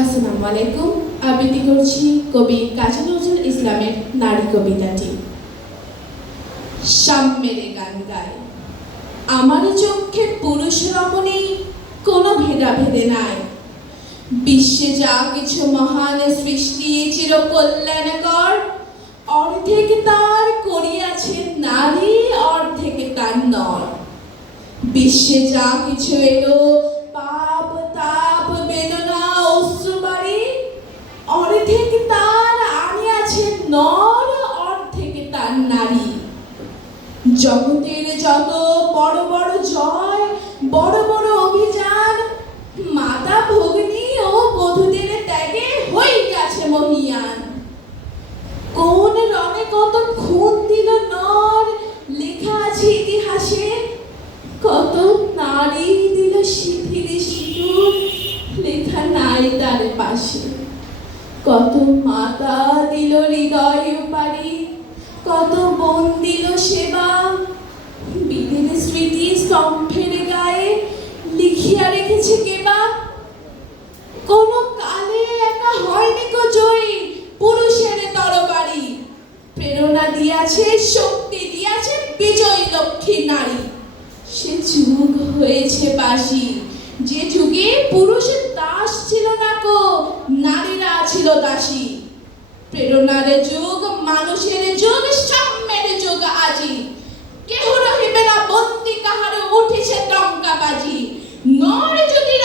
আসসালামু আলাইকুম। আবৃত্তি করছি কবি কাজী নজরুল ইসলামের নারী কবিতাটি। সাম্যের গান গায়। আমার চোখে পুরুষ রমণী কোনো ভেদাভেদে নাই। বিশ্বে যা কিছু মহান সৃষ্টি চির কল্যাণকর, অর্ধেক তার করিয়াছে নারী, অর্ধেক তার নর। বিশ্বে যা কিছু এলো পাপ তাপ বেদনা অশ্রুবাড়ি, অর্ধেক তার আনিয়াছে নর, অর্ধেক তার নারী। জগতের যত বড় বড় জয়, বড় বড় অভিযান, মাতা ভগ্নী ও বধূদের ত্যাগে হইয়াছে মহীয়ান। কোন রণে কত খুন দিল নর, লেখা আছে ইতিহাসে। কত নারী দিল শিথিল সিঁদুর, লেখা নাই তার পাশে। কত মাতা দিল হৃদয় পারি, কত বোন দিল সেবা। বীরের স্মৃতি স্তম্ভের গায়ে লিখিয়া রেখেছে কেবা। কোন কালে একা হয়নি কো জয়ী, পুরুষের তরবারি। প্রেরণা দিয়াছে, শক্তি দিয়াছে বিজয়ী লক্ষ্মী নারী। সে যুগ হয়েছে বাসি, যে যুগে পুরুষ দাস ছিল না কো, নারীরা ছিল দাসী। প্রেরণার যুগ, মানুষের যুগ, সাম্যের যুগ আজি। কেহ রহিবে না বন্দি, কাহার উঠেছে টঙ্কা বাজি। নর যদি